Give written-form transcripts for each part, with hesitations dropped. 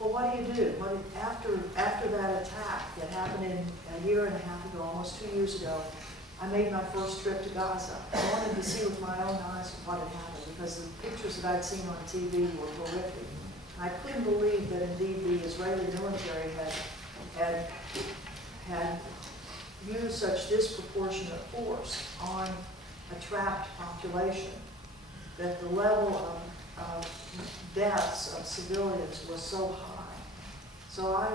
Well, what do? After that attack that happened a year and a half ago, almost 2 years ago, I made my first trip to Gaza. I wanted to see with my own eyes what had happened because the pictures that I'd seen on TV were horrific. I couldn't believe that indeed the Israeli military had used such disproportionate force on a trapped population, that the level of deaths of civilians was so high. So I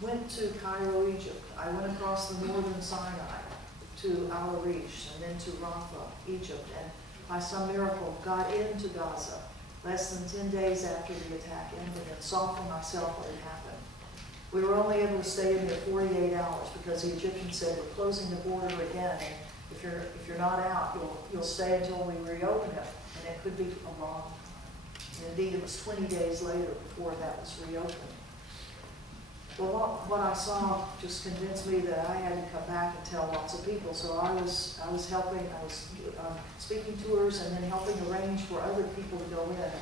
went to Cairo, Egypt. I went across the northern Sinai to Al-Arish and then to Rafah, Egypt, and by some miracle got into Gaza less than 10 days after the attack ended and saw for myself what had happened. We were only able to stay in there 48 hours because the Egyptians said, we're closing the border again, and if you're not out, you'll stay until we reopen it, and it could be a long time. And indeed, it was 20 days later before that was reopened. Well, what I saw just convinced me that I had to come back and tell lots of people. So I was helping, speaking tours and then helping arrange for other people to go in. And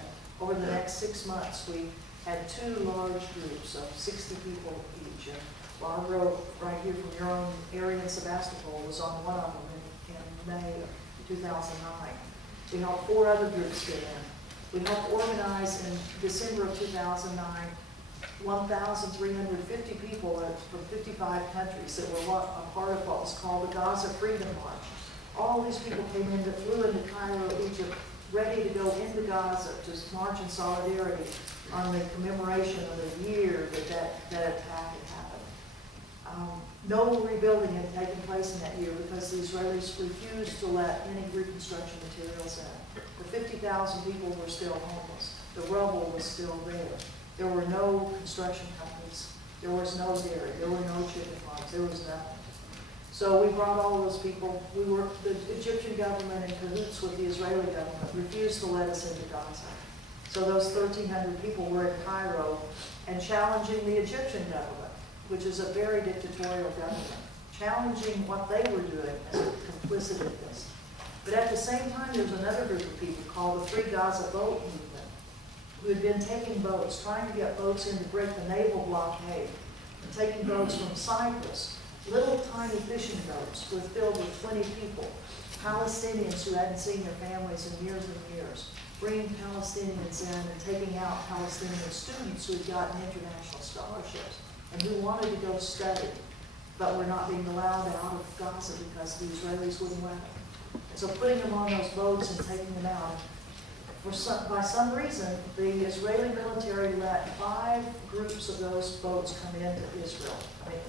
over the next 6 months, we had 2 large groups of 60 people each. And Barbara, right here from your own area in Sebastopol, was on one of them in May of 2009. We helped 4 other groups get in. We helped organize in December of 2009 1,350 people from 55 countries that were a part of what was called the Gaza Freedom March. All these people came in that flew into Cairo, Egypt, ready to go into Gaza to march in solidarity on the commemoration of the year that attack had happened. No rebuilding had taken place in that year because the Israelis refused to let any reconstruction materials in. The 50,000 people were still homeless. The rubble was still there. There were no construction companies. There was no dairy. There were no chicken farms. There was nothing. So we brought all those people. The Egyptian government, in cahoots with the Israeli government, refused to let us into Gaza. So those 1,300 people were in Cairo and challenging the Egyptian government, which is a very dictatorial government, challenging what they were doing as complicit in this. But at the same time, there was another group of people called the Free Gaza Boat Movement, who had been taking boats, trying to get boats in to break the naval blockade, and taking boats from Cyprus, little tiny fishing boats filled with 20 people, Palestinians who hadn't seen their families in years and years, bringing Palestinians in and taking out Palestinian students who had gotten international scholarships and who wanted to go study, but were not being allowed out of Gaza because the Israelis wouldn't let them. And so putting them on those boats and taking them out, by some reason, the Israeli military let 5 groups of those boats come into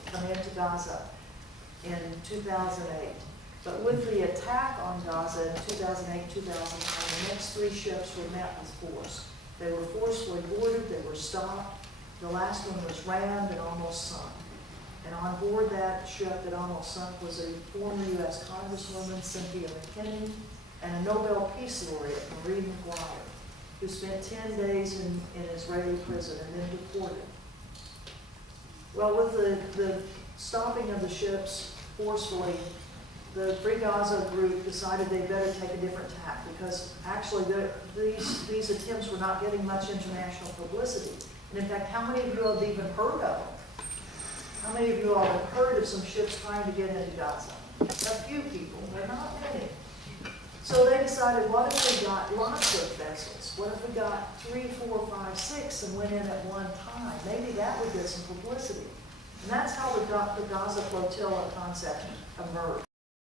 come into Gaza in 2008. But with the attack on Gaza in 2008, 2009, the next 3 ships were met with force. They were forcefully boarded, they were stopped. The last one was rammed and almost sunk. And on board that ship that almost sunk was a former U.S. Congresswoman, Cynthia McKinney, and a Nobel Peace Laureate, Marie McGuire, who spent 10 days in Israeli prison and then deported. Well, with the stopping of the ships forcefully, the Free Gaza group decided they better take a different tack because actually these attempts were not getting much international publicity. And in fact, how many of you have even heard of them? How many of you all have heard of some ships trying to get into Gaza? A few people, but not many. So they decided, what if we got lots of vessels? What if we got 3, 4, 5, 6 and went in at one time? Maybe that would get some publicity. And that's how the Gaza flotilla concept emerged.